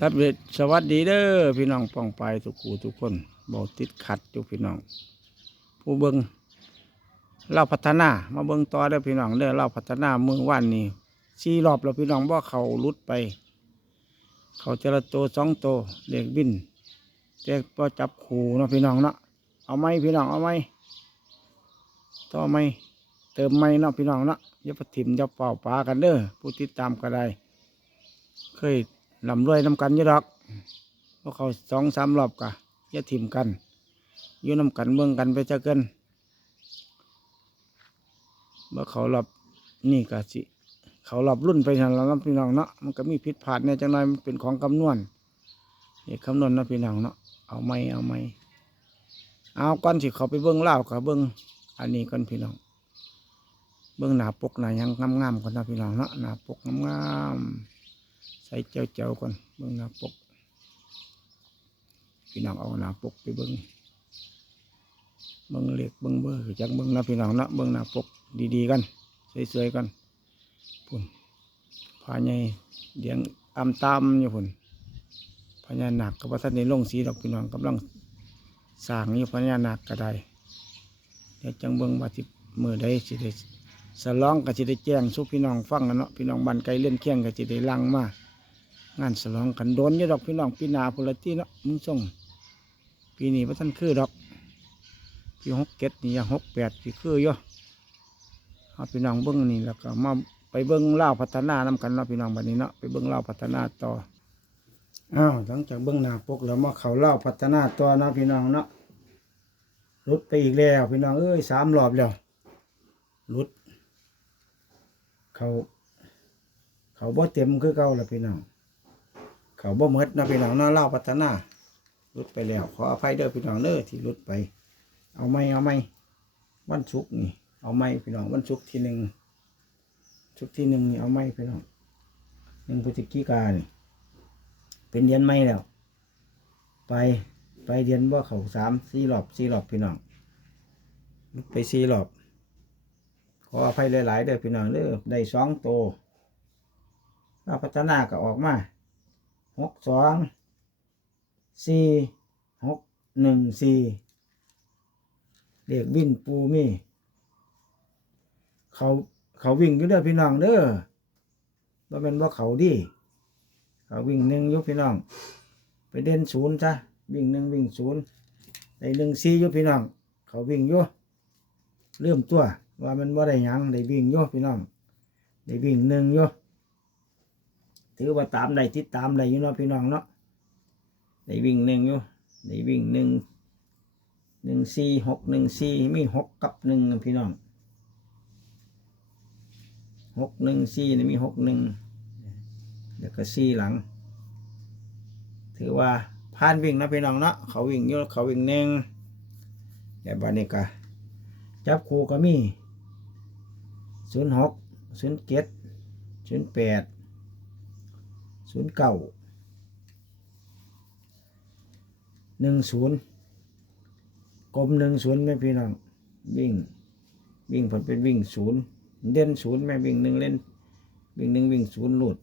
ครับเดสวัสดีเด้อพี่น้องป้องไปทุกคู่ทุกคนบอติดขัดอยู่พี่น้อง ผู้เบิงเราพัฒนา มาเบิงต่อเด้อพี่น้องเด้อเราพัฒนาเมืองว่านนี่สี่รอบแล้วพี่น้องบ่เขารุดไป เขาเจระโตสองโตเด็กบินแต่พอจับขู่เนาะพี่น้องเนาะเอาไหมพี่น้องเอาไหมต่อไหมเติมไหมเนาะพี่น้องเนาะอย่าปถิ่มอย่าเป่าปลากันเด้อผู้ติดตามก็ได้ เคย ลำรวยนำกันยู่ดอกพราะเขาสองสามรอบกะอย่าถิ่มกันอยู่นำกันเมืองกันไปเจอกันเมื่อเขารอบนี่กะสิ เขารอบรุ่นไปทันเนาพี่น้องเนาะมันก็มีผิดพลาดเนี่ยจังไรมันเป็นของคำนวณเอกคำนวณนะพี่น้องเนาะเอาไม่เอาไม่เอาก่อนสิเขาไปเบิ้งเล่ากับเบิ้งอันนี้ก่อนพี่น้อง เบิ้งหน้าปกหน้ายังงามๆก่อนนะพี่น้องเนาะหน้าปกงามๆ ใส่เจ้าเจ้าก่อนเบิ่งหน้าปก พี่น้องเอาหน้าปกไปเบิ่งเบิ่งเล็กเบิ่งเบอร์จักเบิ่งหนะพี่น้องนะเบิ่งหน้าปกดีๆกันสวยๆกันพุ่นพาใหญ่เดียงอำตามอยู่พุ่นพญานาคกับพระท่านในลงสีดอกพี่น้องกำลังสร้างอยู่พญานาคก็ได้เดี๋ยวจังเบิ่งว่าสิมือใดสิได้สลองก็จะได้แจ้งสู่พี่น้องฟังกันเนาะพี่น้องบ้านไกลเล่นเคียงก็จะได้ลังมา งานสลองกันโดนยู่ดอกพี่น้องปีหนาพุละที่เนาะมึงส่งปีนี้พระท่านคือดอกปีหกเก็ดนี่ยังหกแปดปีคืออยู่เอาพี่น้องเบิ้งนี่แล้วก็มาไปเบิ้งเล่าพัฒนานำกันเนาะพี่น้องบัดนี้เนาะไปเบิ้งเล่าพัฒนาต่ออ้าวหลังจากเบิ้งหน้าปกแล้วมาเขาเล่าพัฒนาต่อนะพี่น้องเนาะรุดไปอีกแล้วพี่น้องเอ้ยสามรอบแล้วรุดเขาเขาบ่เต็มคือเก่าและพี่น้อง เขาบ่หมดนะพี่น้องเนาเล่าพัฒนาลุดไปแล้ว ขออภัยเด้อพี่น้องเด้อที่ลุดไป เอาไม่เอาไม่วันศุกนี่ เอาไม่พี่น้องวันศุกที่หนึ่งศุกที่หนึ่งนี่เอาไม่พี่น้องหนึ่งพฤศจิกายนนี่เป็นเดือนไม่แล้ว ไปไปเดือนว่าเขาสามสี่รอบสี่รอบพี่น้องลุดไปสี่รอบขออภัยหลายๆเด้อพี่น้องเด้อได้สองโตเราพัฒนาก็ออกมา หกสองสี่หกหนึ่งสี่เด็กวิ่นปูมีเขาเขาวิ่งอยู่เด้อพี่น้องเด้อว่าเป็นว่าเขาดี เขาวิ่งหนึ่งยุพี่น้อง ไปเด่นศูนย์จ้ะวิ่งหนึ่งวิ่งศูนย์ได้หนึ่งสี่ยุพี่น้อง เขาวิ่งยู่เริ่มตัวว่ามันว่าได้ยังได้วิ่งโยพี่น้องได้วิ่งหนึ่งโย ถือว่าตามได้ติดตามได้อยู่เนาะพี่น้องเนาะได้วิ่งหนึ่งโยได้วิ่งหนึ่งหนึ่งสี่หกหนึ่งสี่มีหกกับหนึ่งนะพี่น้องหกหนึ่งสี่นี่มีหกหนึ่งเดี๋ยวก็สี่หลัง ถือว่าผ่านวิ่งนะพี่น้องเนาะเขาวิ่งโยเขาวิ่งหนึ่งแต่บัดนี้ก็จับคู่ก็มีศูนย์หกศูนย์เจ็ดศูนย์แปด ศูนย์เก้าหนึ่งศูนย์กลมหนึ่งศูนย์แม่พี่น้องวิ่ง วิ่งผลเป็นวิ่งศูนย์เด่นศูนย์แม่วิ่งหนึ่งเล่นวิ่งหนึ่งวิ่งศูนย์หลุด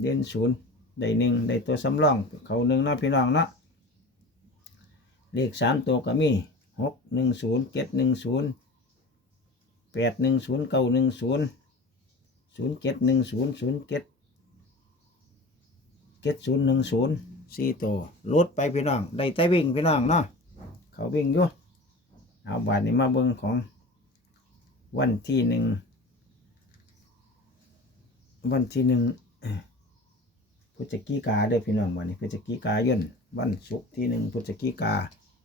เด่นศูนย์ได้หนึ่งได้ตัวสำรอง เขาหนึ่งนาะพี่น้องนะเลขสามตัวก็มีหกหนึ่งศูนย์เจ็ดหนึ่งศูนย์แปดหนึ่งศูนย์เก้าหนึ่งศูนย์ศูนย์เจ็ดหนึ่งศูนย์ศูนย์เจ็ด เจ็ดศูนย์หนึ่งศูนย์สี่ตัวลดไปพี่น้องได้แต่วิ่งพี่น้องเนาะเขาวิ่งอยู่เอาบาทนี้มาเบิ้งของวันที่หนึ่งวันที่หนึ่งเอ่อพฤศจิกาเด้อพี่น้องวันนี้พฤศจิกายนวันศุกร์ที่หนึ่งพฤศจิกา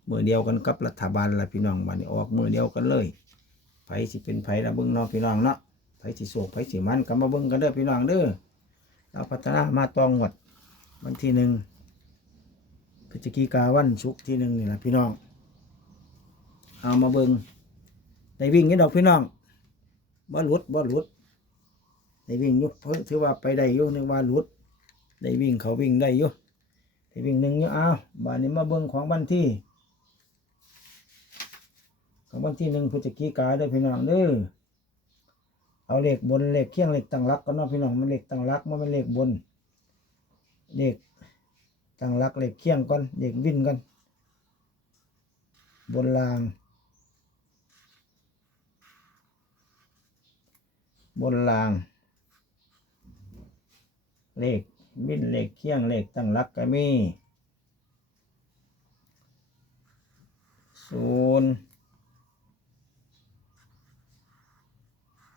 มือเดียวกันกับรัฐบาลละพี่น้องวันนี้ออกมือเดียวกันเลยไผสิเป็นไผละเบิ้งเนาะพี่น้องเนาะไผสิโศกไผสิมันก็มาเบิ้งกันเด้อพี่น้องเด้อเราพัฒนามาตองวัด วันที่หนึ่งพฤศจิกาวันศุกร์ที่หนึ่งนี่แหละพี่น้อง เอามาเบิ้งได้วิ่งนี่ดอกพี่น้องบ่หลุดบ่หลุดได้วิ่งยุเพิ่งถือว่าไปได้ยุนึกว่าหลุดได้วิ่งเขาวิ่งได้ยุได้วิ่งหนึ่งยู่อ้าวบานนี้มาเบิ้งของวันที่ของวันที่หนึ่งพฤศจิกาเด้พี่น้องเด้อเอาเหลขบนเหลขเคียงเหลขตั้งรักก็นาะพี่น้องมันเหลขตั้งรักมันเป็นเหลขบน เลขตั้งหลักเลขเคียงก่อนเลขวินก่อนบนราง บนราง เลขวินเลขเคียงเลขตั้งหลักก็มีศูนย์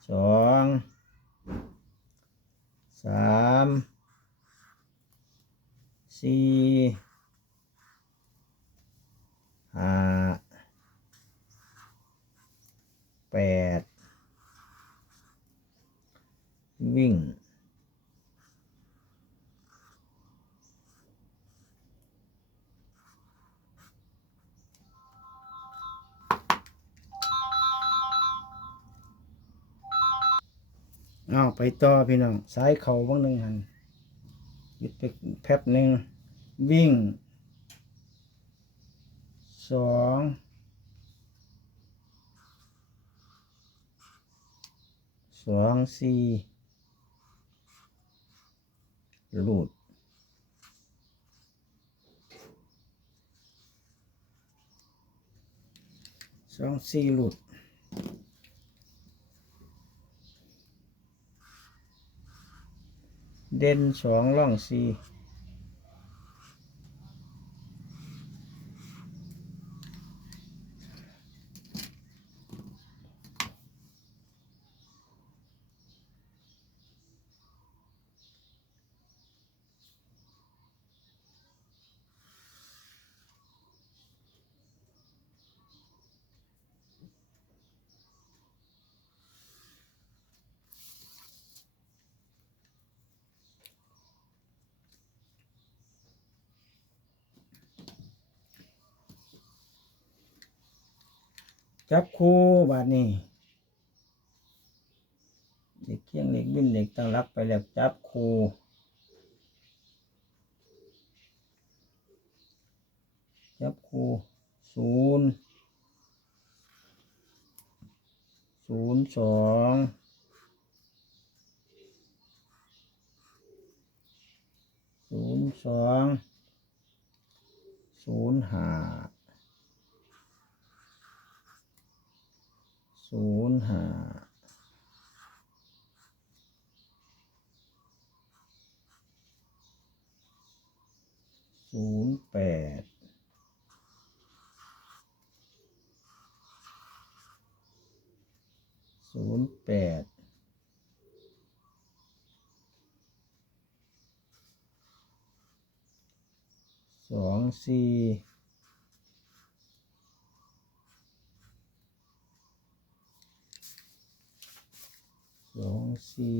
สองสาม สี่ห้าแปดวิ่งเอาไปต่อพี่น้องสายเข่าบ้างหนึ่งหัน หยุดไปแป๊บหนึ่งวิ่งสองสองสี่หลุดสองสี่หลุด เด่นสองล่องสี่ จับคู่บาทนี้เด็กเคียงเด็กบินเด็กตั้งรักไปแล้วจับคู่จับคู่ศูนย์ศูนย์สองศูนย์สองศูนย์ห้า ศูนย์ห้าศูนย์แปดศูนย์แปดสองสี่ สองสี่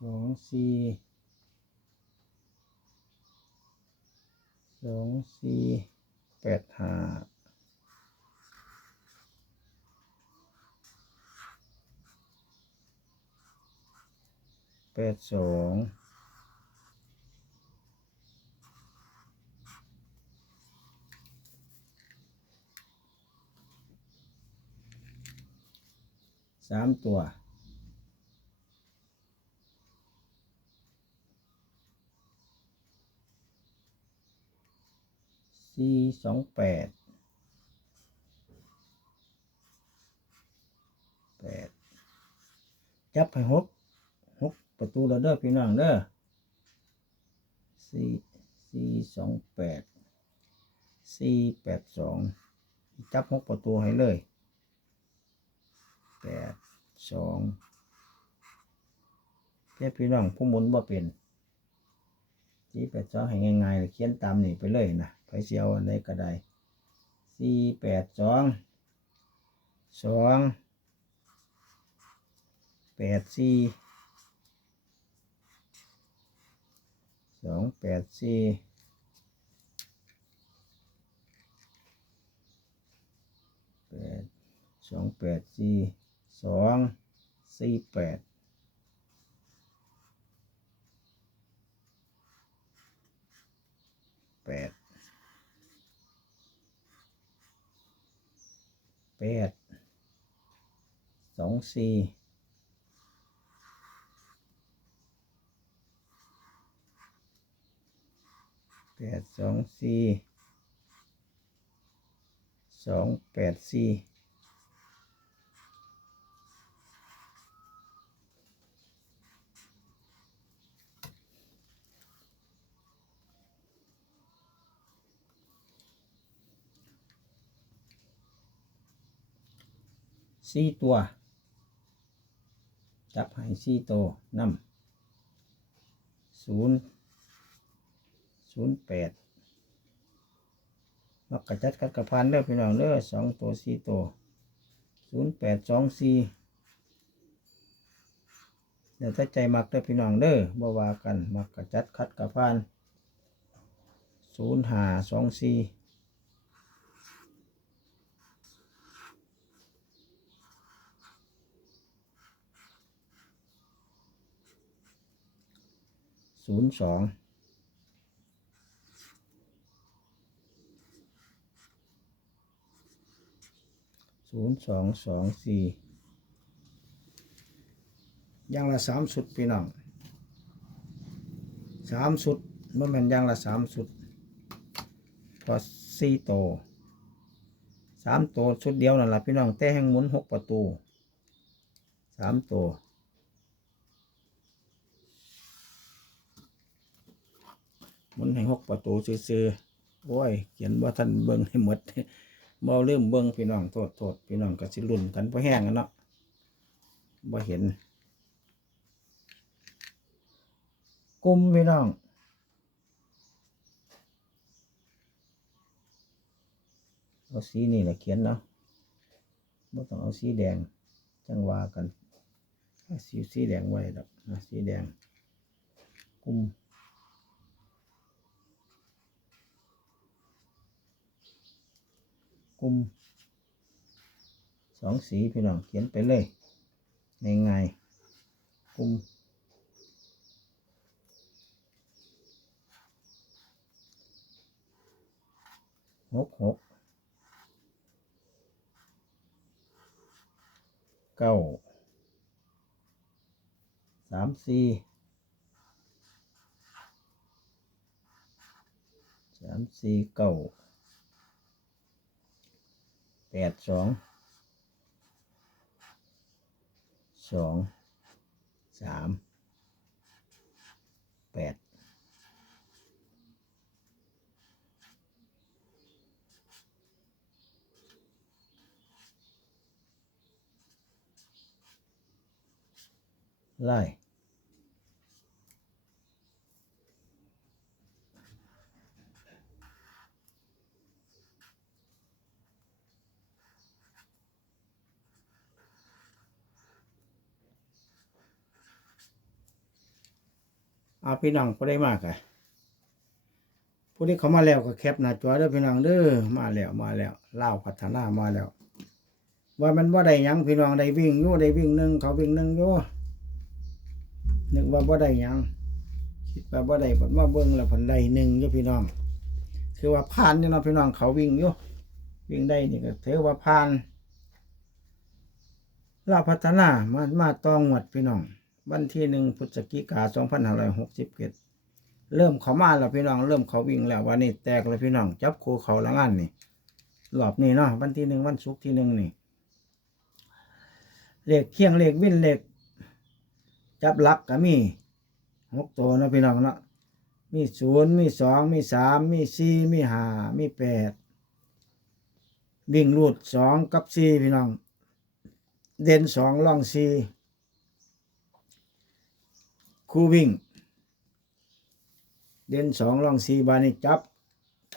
สองสี่สองสี่แปดห้าแปดสอง สามตัว สี่สองแปด แปด จับให้หกหกประตูเราเด้อพี่น้องเด้อสี่สี่สองแปด สี่แปดสอง จับหกประตูให้เลย แปดสองแค่พี่น้องผู้มุนบ่เป็นสี่แปดสองให้ง่ายๆเขียนตามนี่ไปเลยนะไปเสียวอันใดก็ได้สี่แปดสองสองแปดสี่สองแปดสี่แปดสองแปดสี่ สองสี่แปดแปดแปดสองสี่แปดสองสี่สองแปดสี่ สี่ตัว จับให้สี่ตัวนำศูนย์ศูนย์แปดมักกระจัดกัดกระพันเด้อพี่น้องเด้อสองตัวสี่ตัวศูนย์แปดสองสี่เดี๋ยวถ้าใจมักเด้อพี่น้องเด้อบ่ว่ากัน มักกระจัดคัดกระพันศูนย์ห้าสองสี่ ศูนย์สองศูนย์สองสองสี่ย่างละสามสุดพี่น้องสามสุดมันเป็นย่างละสามสุดพอสี่โตสามโตชุดเดียวนั่นแหละพี่น้องแต่แห่งหมุนหกประตูสามโตว มุนให้หกประตูซื่อๆโอ้ย เขียนว่าท่านเบิ่งให้หมดเบ่เริ่มเบิ่งพี่น้องโทษโทษพี่น้องก็สิรุ่นกันพอแห้งกันเนาะบ่เห็นกลุ่มพี่น้องเอาสีนี่แหละเขียนเนาะบ่ต้องเอาสีแดง จังวากัน สีสีแดงไว้ดอกสีแดงกลุ่ม กลุ่มสองสีพี่น้องเขียนไปเลยง่ายๆกลุ่มหกหกเก้าสามสี่สามสี่เก้า แปดสองสองสามแปดไล่เอาพี่น้องผู้ได้มากอะผู้ที่เขามาแล้วก็แคปหน้าจอเด้อพี่น้องเด้อมาแล้วมาแล้วเล่าพัฒนามาแล้ว ว่ามันว่าได้ยังพี่น้องได้วิ่งอยู่ได้วิ่งหนึ่งเขาวิ่งหนึ่งอยู่นึกว่าบ่าได้ยังคิดว่าบ่าได้ผลมาเบิ่งแล้วผลได้หนึ่งอยู่พี่น้องคือว่าผ่านอยู่เนะพี่น้องเขาวิ่งอยู่วิ่งได้นี่ก็ถือว่าผ่านเลาพัฒนามามาต้องหวดพี่น้อง วันที่หนึ่งพฤศจิกาสองพันห้าร้อยหกสิบเอ็ดเริ่มเขามาแล้วพี่น้อง เริ่มเขาวิ่งแล้ววันนี้แตกเลยพี่น้อง จับคูเขาละงานนี่รอบนี้เนาะวันที่หนึ่งวันศุกร์ที่หนึ่งนี่เหลขเคียงเหลขวิ่นเหลขจับลักก็มีหกตัวนะพี่น้องเนาะมีศูนย์มีสองมีสามมีสี่มีห้ามีแปดวิ่งรูดสองกับสี่พี่น้อง เด่นสองล่องสี่ คู่วิ่ง เด่นสองรองสี่บานี่จับ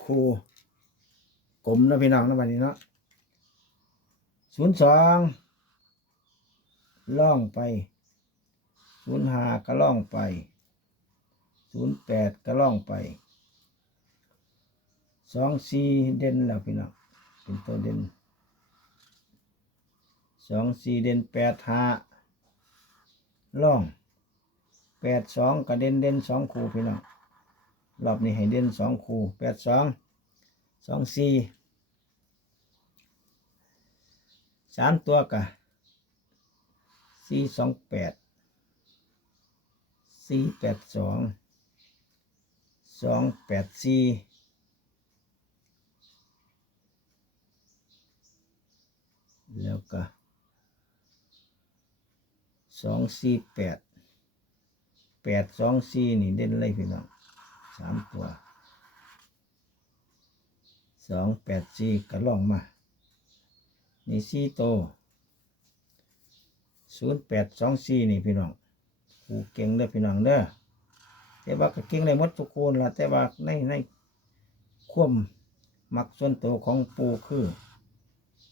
คู่กลมนะพี่น้องนะบานี้เนาะศูนย์สองล่องไปศูนย์ห้าก็ล่องไปศูนย์แปดก็ล่องไปสองสี่เด่นแล้วพี่น้องเป็นตัวเด่นสองสี่เด่นแปดห้าล่อง แปดสองกระเด็นเด่นสองคูพี่น้องรอบนี้ให้เด่นสองคูแปดสองสองสี่สามตัวกะสี่สองแปดสี่แปดสองสสองแปดสี่แล้วก็สองสี่แปด แปดสองสี่นี่เด่นเลยพี่น้องสามตัวสองแปดสี่ก็ล่องมา นี่สี่โตศูนย์แปดสองสี่นี่พี่น้องกูเก่งเด้อพี่น้องเด้อแต่ว่าก็เก่งในมดทุกคนละแต่ว่าในในควมมักส่วนตัวของปูคือ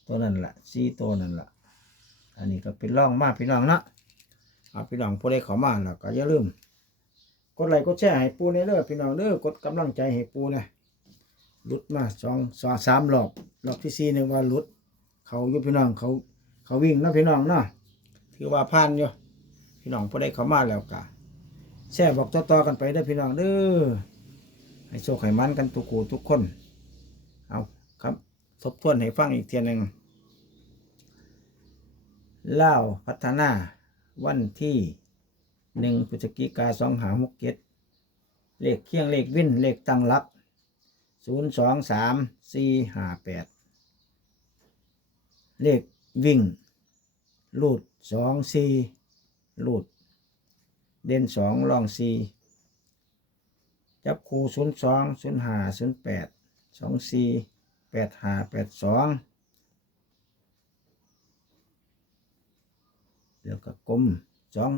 ตัวนั่นแหละสี่ตัวนั่นแหละอันนี้ก็เป็นร่องมากพี่น้องเนาะ เอาพี่น้องผู้ใดเข้ามาแล้วก็อย่าลืม กดไลค์กดแชร์ให้ปูในเด้อพี่น้องเด้อกดกำลังใจให้ปูนะลุดมาสองสองสามรอบรอบที่สี่นึงว่าลุด เขาอยู่พี่น้องเขา เขาวิ่งนาะพี่น้องเนาะถือว่าผ่านอยู่พี่น้องพอได้เข้ามาแล้วกะแช่บอกต่อๆกันไปเด้อพี่น้องเด้อให้โชคให้มันกันทุกคูทุกคน เอาครับ ทบทวนให้ฟังอีกเทียหนึ่งเล่าพัฒนา วันที่หนึ่งพฤศจิกาสองหาหกเจ็ดเลขเคียงเลขวิ่นเลขตั้งหลักศูนย์สองสามสี่ห้าแปดเลขวิ่งลูดสองสี่ลูด เด่นสองลองสี่จับคูศูนย์สองศูนย์ห้าศูนย์แปดสองสี่แปดห้าแปดสอง แล้วก็กลมสอง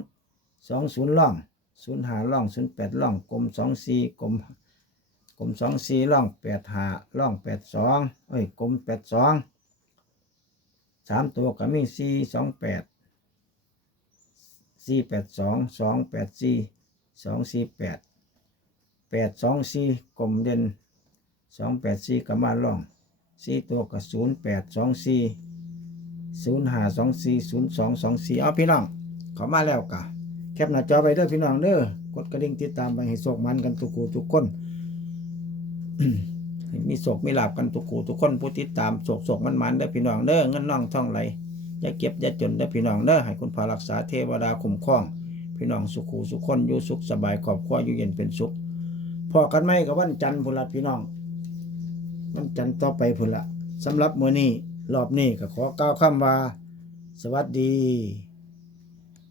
สองศูนย์ล่องศูนย์หาล่องศูนย์แปดล่องกลมสองสี่กลมกลมสองสี่ล่องแปดหาล่องแปดสองเอ้ยกลมแปดสองสามตัวก็มีสี่สองแปดสี่แปดสองสองแปดสี่สองสี่แปดแปดสองสี่กลมเด่นสองแปดสี่ก็มาล่องสี่ตัวก็ศูนย์แปดสองสี่ ศูนย์ห้าสองสี่ศูนย์สองสองสี่เอาพี่น้องเขามาแล้วกะแคปหน้าจอไปเด้อพี่น้องเด้อกดกระดิ่งติดตามไปให้โชคมันกันทุกคู่ทุกคนมีโศกมีหลาบกันทุกคู่ทุกคนผู้ติดตามโศกโศกมันมันเด้อพี่น้องเด้อเงินน้องท่องไหลอย่าเก็บอย่าจนเด้อพี่น้องเด้อให้คุณพารักษาเทวดาคุ้มครอง พี่น้องสุขูสุขคนอยู่สุขสบายครอบครัวอยู่เย็นเป็นสุขพอกันไหมกับวันจันทร์พุ่นละพี่น้องวันจันทร์ต่อไปพุ่นละสำหรับมื้อนี้ รอบนี้ก็ขอกล่าวคำว่า สวัสดี